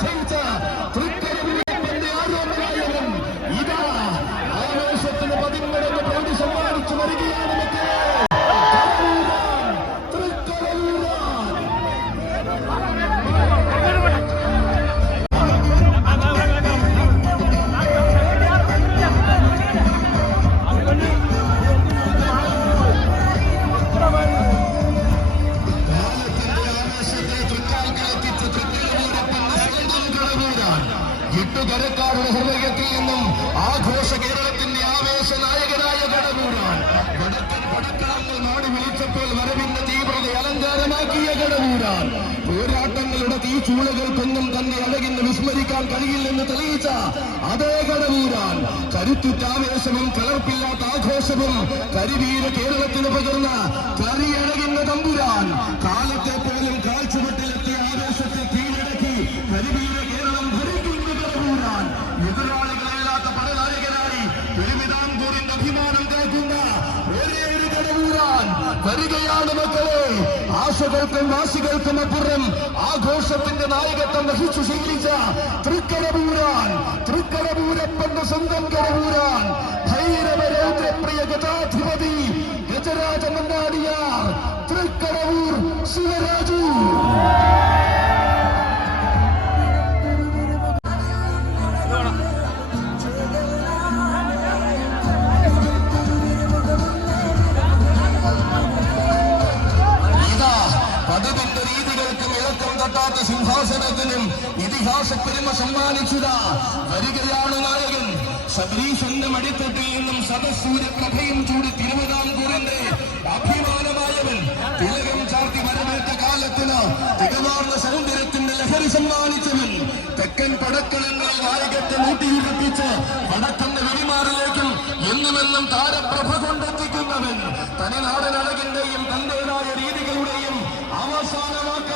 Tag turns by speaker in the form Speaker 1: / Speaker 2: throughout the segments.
Speaker 1: Tim എട്ടുകരക്കാരുടെ ഹൃദയത്തിൽ നിന്നും ആഘോഷ കേരളത്തിന്റെ ആവേശ നായകനായ കടമൂരാൻ വടക്കൻ പടക്കളങ്ങൾ വിളിച്ചപ്പോൾ വരവിന്റെ തീവ്രത അലങ്കാരമാക്കിയ കടമൂരാൻ പോരാട്ടങ്ങളുടെ തീച്ചൂളകൾക്കൊന്നും തന്നെ അഴകിന്ന് വിസ്മരിക്കാൻ കഴിയില്ലെന്ന് തെളിയിച്ച അതേ കടമൂരാൻ കരുത്തുറ്റ ആവേശവും കലർപ്പില്ലാത്ത ആഘോഷവും കരിവീര കേരളത്തിന് പകർന്ന കരിയഴകിന്റെ തമ്പുരാൻ. കാലത്തെ വരികയാണ് മക്കളെ. ആശകൾക്കും വാശികൾക്കും അപ്പുറം ആഘോഷത്തിന്റെ നായകത്വം വഹിച്ചു ശീലിച്ച തൃക്കരപൂരാൻ തൃക്കരപൂരപ്പന്റെ സ്വന്തം കരപൂരാൻ ഭൈരവരൗദ്രപ്രിയ ഗജാധിപതി ഗജരാജ മന്നാടിയാർ തൃക്കരവൂർ ശിവരാജു. ഇതിഹാസ പെരുമ സമ്മാനിച്ചതാ. വരികയാണ് നായകൻ. ശബരീശന്റെ മടിത്തട്ടിൽ നിന്നും സദസൂര്യപ്രഭയും ചൂടി തിരുവിതാംകൂറിന്റെ അഭിമാനമായവൻ. തിലകം ചാർത്തി വരവേറ്റ കാലത്തിന് തികവാർന്ന സൗന്ദര്യത്തിന്റെ ലഹരി സമ്മാനിച്ചവൻ. തെക്കൻ പടക്കളങ്ങൾ നായകത്തെ നീട്ടിയിരുപ്പിച്ച് വടക്കന്റെ വെടിമാറിലേക്കും എന്നുമെന്നും താരപ്രഭ കൊണ്ടെത്തിക്കുന്നവൻ. തനിനാടൻ അഴകിന്റെയും തന്റേതായ രീതികളുടെയും അവസാനവാക്കായ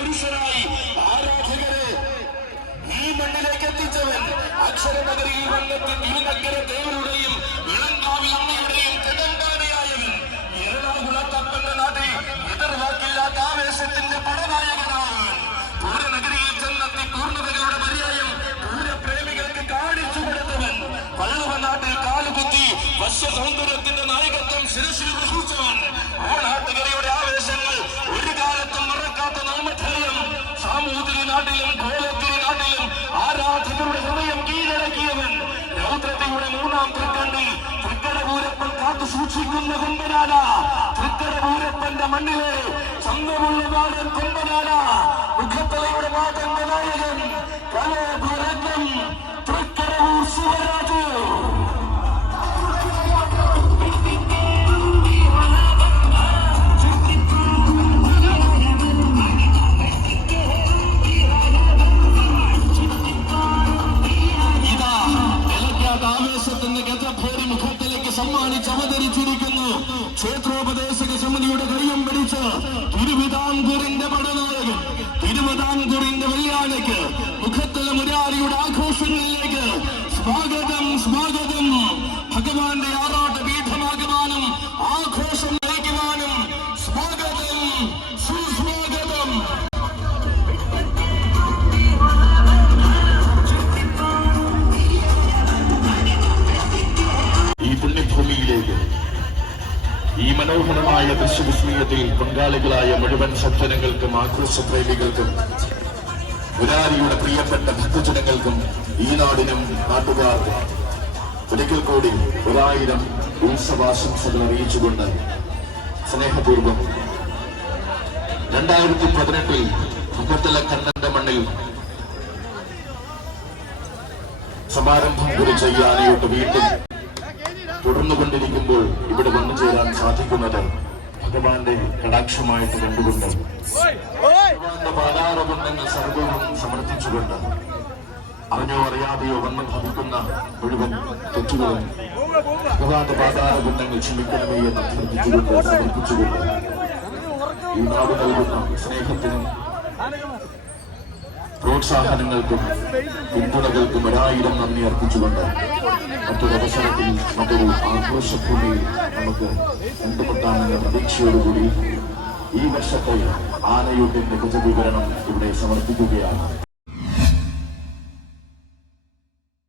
Speaker 1: പുരുഷനായി ആരാധകരെ ഈ മണ്ണിലേക്ക് എത്തിച്ചവൻ അക്ഷരനഗരിയിൽ വന്നെത്തി തിരുനക്കര ദേവരുടെയും ഇളങ്കാവിൽ അമ്മയുടെയും തെലങ്കാനയായവൻ എറണാകുളത്തപ്പന്റെ നാട്ടിൽ എതിർവാക്കില്ലാത്ത ആവേശത്തിന്റെ പടനായകനായവൻ. പൂരനഗരിയിൽ ചെന്നെത്തി പൂർണതകളുടെ പര്യായം പൂരപ്രേമികൾക്ക് കാണിച്ചു കൊടുത്തവൻ. പള്ളവ നാട്ടിൽ കാലുകുത്തി വശ്യ സൗന്ദര്യത്തിന്റെ നായകത്വം ശിരസിൽ വഹിച്ചവൻ ഓണാട്ടുകരയുടെ തൃക്കണ്ണിൽ തൃക്കടപൂരപ്പൻ കാത്തു സൂക്ഷിക്കുന്ന കൊമ്പനാന തൃക്കടപൂരപ്പന്റെ മണ്ണിലെ സ്വന്തമുള്ള നാടൻ കൊമ്പനാന മുഖത്തലയുടെ നാടൻ നായകൻ കലോഭരത്നം തിരുവിതാംകൂറിന്റെ വെള്ളിയാനയ്ക്ക് മുഖത്തുള്ള മുരാരിയുടെ ആഘോഷങ്ങളിലേക്ക് സ്വാഗതം സ്വാഗതം. ഭഗവാന്റെ ആറാട്ട പീഠമാകുവാനും ആഘോഷം
Speaker 2: ദൃശ്യവിസ്മയത്തിൽ പങ്കാളികളായ മുഴുവൻ സജ്ജനങ്ങൾക്കും ആക്രോശ പ്രേമികൾക്കും മുരാരിയുടെ പ്രിയപ്പെട്ട ഭക്തജനങ്ങൾക്കും ഈ നാടിനും നാട്ടുകാർക്കും ഒരിക്കൽ കൂടി ഒരായിരം ഉത്സവാശംസകൾ അറിയിച്ചുകൊണ്ട് സ്നേഹപൂർവം രണ്ടായിരത്തി പതിനെട്ടിൽ മുഖത്തല കണ്ണന്റെ മണ്ണിൽ സമാരംഭം കുറിച്ച ഈ ആനയോട്ട് വീണ്ടും തുടർന്നുകൊണ്ടിരിക്കുമ്പോൾ ഇവിടെ വന്നു ചേരാൻ സാധിക്കുന്നത് ഭഗവാന്റെ കടാക്ഷമായിട്ട് കണ്ടുകൊണ്ട് ഭഗവാന്റെ പാതാരബന്ധങ്ങൾ സർവവും സമർപ്പിച്ചുകൊണ്ട് അറിഞ്ഞോ അറിയാതെയോ വന്ന് ഭവിക്കുന്ന മുഴുവൻ തെറ്റുകളും ഭഗവാന്റെ പാതാരബന്ധങ്ങൾ ക്ഷമിക്കണമേ എന്ന് അഭ്യർത്ഥിച്ചുകൊണ്ട് സമർപ്പിച്ചുകൊണ്ട് ഈ നാട് നൽകുന്ന സ്നേഹത്തിനും പ്രോത്സാഹനങ്ങൾക്കും പിന്തുണകൾക്കും ഒരായിരം നന്ദി അർപ്പിച്ചുകൊണ്ട് മറ്റൊരു അവസരത്തിൽ മറ്റൊരു ആഘോഷഭൂമിയിൽ നമുക്ക് കണ്ടുമുട്ടാമെന്ന പ്രതീക്ഷയോടുകൂടി ഈ വർഷത്തെ ആനയൂട്ടിന്റെ ഗജവിവരണം ഇവിടെ സമർപ്പിക്കുകയാണ്.